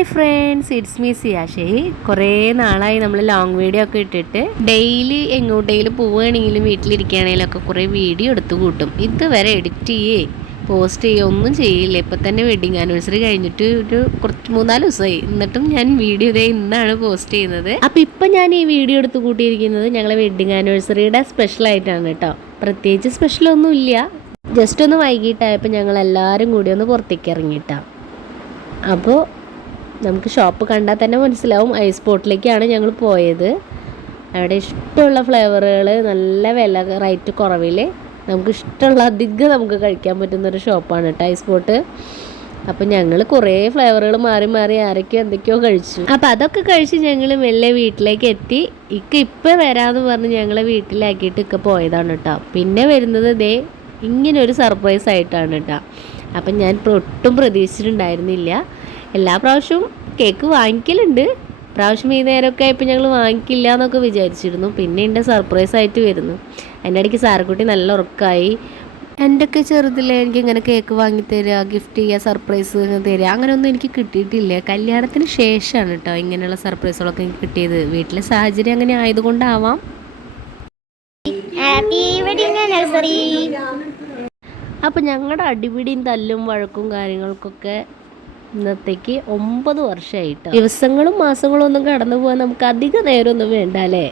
Hi friends it's me Siyashe കുറേ നാളായി നമ്മൾ ലോങ് വീഡിയോ ഒക്കെ ഇട്ടിട്ട്. ഡെയിലി എങ്ങോട്ടെങ്കിലും പോവുകയാണെങ്കിലും വീട്ടിലിരിക്കുകയാണെങ്കിലും ഒക്കെ കുറേ വീഡിയോ എടുത്തു കൂട്ടും. ഇതുവരെ എഡിറ്റ് ചെയ്യേ പോസ്റ്റ് ചെയ്യുക ഒന്നും ചെയ്യില്ല. ഇപ്പം തന്നെ വെഡിങ് ആനിവേഴ്സറി കഴിഞ്ഞിട്ട് ഒരു കുറച്ച് മൂന്നാൽ ദിവസമായി. എന്നിട്ടും ഞാൻ വീഡിയോ ഇതേ ഇന്നാണ് പോസ്റ്റ് ചെയ്യുന്നത്. അപ്പോൾ ഇപ്പം ഞാൻ ഈ വീഡിയോ എടുത്ത് കൂട്ടിയിരിക്കുന്നത് ഞങ്ങളെ വെഡിങ് ആനിവേഴ്സറിയുടെ സ്പെഷ്യലായിട്ടാണ് കേട്ടോ. പ്രത്യേകിച്ച് സ്പെഷ്യലൊന്നുമില്ല ജസ്റ്റ് ഒന്ന് വൈകിട്ടായപ്പോൾ ഞങ്ങൾ എല്ലാവരും കൂടി ഒന്ന് പുറത്തേക്ക് ഇറങ്ങിയിട്ടാണ് അപ്പോൾ നമുക്ക് ഷോപ്പ് കണ്ടാൽ തന്നെ മനസ്സിലാവും. ഐസ് ബോട്ടിലേക്കാണ് ഞങ്ങൾ പോയത്. അവിടെ ഇഷ്ടമുള്ള ഫ്ലേവറുകൾ നല്ല വില റേറ്റ് കുറവിൽ നമുക്ക് ഇഷ്ടമുള്ള അധികം നമുക്ക് കഴിക്കാൻ പറ്റുന്നൊരു ഷോപ്പാണ് കേട്ടോ ഐസ് ബോട്ട് അപ്പം ഞങ്ങൾ കുറേ ഫ്ലേവറുകൾ മാറി മാറി ആരൊക്കെയോ എന്തൊക്കെയോ കഴിച്ചു. അപ്പം അതൊക്കെ കഴിച്ച് ഞങ്ങൾ മെല്ലെ വീട്ടിലേക്ക് എത്തി. ഇക്ക ഇപ്പം വരാമെന്ന് പറഞ്ഞ് ഞങ്ങളെ വീട്ടിലാക്കിയിട്ട് ഇക്ക പോയതാണ് കേട്ടോ. പിന്നെ വരുന്നത് ദേ ഇങ്ങനെ ഒരു സർപ്രൈസ് ആയിട്ടാണ് കേട്ടോ. അപ്പം ഞാൻ ഒട്ടും പ്രതീക്ഷിച്ചിട്ടുണ്ടായിരുന്നില്ല. എല്ലാ പ്രാവശ്യവും കേക്ക് വാങ്ങിക്കലുണ്ട്. പ്രാവശ്യം ഈ നേരമൊക്കെ ആയപ്പോൾ ഞങ്ങൾ വാങ്ങിക്കില്ല എന്നൊക്കെ വിചാരിച്ചിരുന്നു. പിന്നെ എന്റെ സർപ്രൈസ് ആയിട്ട് വരുന്നു. അതിന്റെ ഇടയ്ക്ക് സാറക്കുട്ടി നല്ല ഉറക്കമായി എന്റെയൊക്കെ ചെറുതിലെ എനിക്ക് ഇങ്ങനെ കേക്ക് വാങ്ങി തരിക ഗിഫ്റ്റ് ചെയ്യുക സർപ്രൈസ് തരിക അങ്ങനെയൊന്നും എനിക്ക് കിട്ടിയിട്ടില്ല. കല്യാണത്തിന് ശേഷമാണ് കേട്ടോ ഇങ്ങനെയുള്ള സർപ്രൈസുകളൊക്കെ എനിക്ക് കിട്ടിയത്. വീട്ടിലെ സാഹചര്യം അങ്ങനെ ആയതുകൊണ്ടാവാം. അപ്പം ഞങ്ങളുടെ അടിപിടിയും തല്ലും വഴക്കും കാര്യങ്ങൾക്കൊക്കെ ഇന്നത്തേക്ക് ഒമ്പത് വർഷമായിട്ട്. ദിവസങ്ങളും മാസങ്ങളും ഒന്നും കടന്നു പോകാൻ നമുക്ക് അധിക നേരമൊന്നും വേണ്ട അല്ലേ?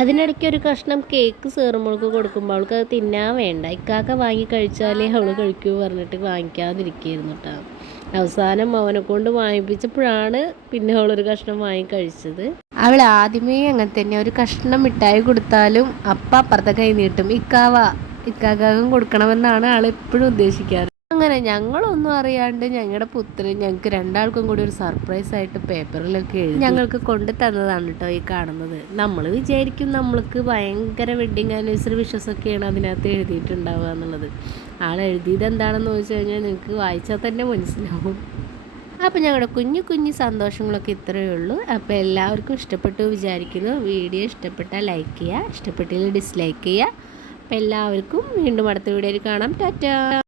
അതിനിടയ്ക്ക് ഒരു കഷ്ണം കേക്ക് സേറുമ്പോൾക്ക് കൊടുക്കുമ്പോൾ അവൾക്ക് അത് തിന്നാൻ വേണ്ട. ഇക്കാക്ക വാങ്ങി കഴിച്ചാലേ അവൾ കഴിക്കൂ പറഞ്ഞിട്ട് വാങ്ങിക്കാതിരിക്കുകയായിരുന്നു കേട്ടോ അവസാനം അവനെ കൊണ്ട് വാങ്ങിപ്പിച്ചപ്പോഴാണ് പിന്നെ അവൾ ഒരു കഷ്ണം വാങ്ങി കഴിച്ചത്. അവൾ ആദ്യമേ അങ്ങനെ തന്നെ ഒരു കഷ്ണം മിഠായി കൊടുത്താലും അപ്പ അപ്പുറത്തെ കൈ നീട്ടും. ഇക്കാവ ഇക്കാക്കും കൊടുക്കണമെന്നാണ് ആൾ എപ്പോഴും ഉദ്ദേശിക്കാറ്. അങ്ങനെ ഞങ്ങളൊന്നും അറിയാണ്ട് ഞങ്ങളുടെ പുത്രൻ ഞങ്ങൾക്ക് രണ്ടാൾക്കും കൂടി ഒരു സർപ്രൈസ് ആയിട്ട് പേപ്പറിലൊക്കെ എഴുതി ഞങ്ങൾക്ക് കൊണ്ടു തന്നതാണ് കേട്ടോ ഈ കാണുന്നത്. നമ്മൾ വിചാരിക്കും നമ്മൾക്ക് ഭയങ്കര വെഡിങ് ആനിവേഴ്സറി വിഷസൊക്കെയാണ് അതിനകത്ത് എഴുതിയിട്ടുണ്ടാവുക എന്നുള്ളത്. ആൾ എഴുതിയത് എന്താണെന്ന് ചോദിച്ചു കഴിഞ്ഞാൽ നിങ്ങൾക്ക് വായിച്ചാൽ തന്നെ മനസ്സിലാവും. അപ്പോൾ ഞങ്ങളുടെ കുഞ്ഞു കുഞ്ഞു സന്തോഷങ്ങളൊക്കെ ഇത്രയേ ഉള്ളൂ. അപ്പോൾ എല്ലാവർക്കും ഇഷ്ടപ്പെട്ടു വിചാരിക്കുന്നു. വീഡിയോ ഇഷ്ടപ്പെട്ടാൽ ലൈക്ക് ചെയ്യുക ഇഷ്ടപ്പെട്ടില്ല ഡിസ്ലൈക്ക് ചെയ്യുക അപ്പോൾ എല്ലാവർക്കും വീണ്ടും അടുത്ത വീഡിയോയിൽ കാണാം. ടാറ്റാ!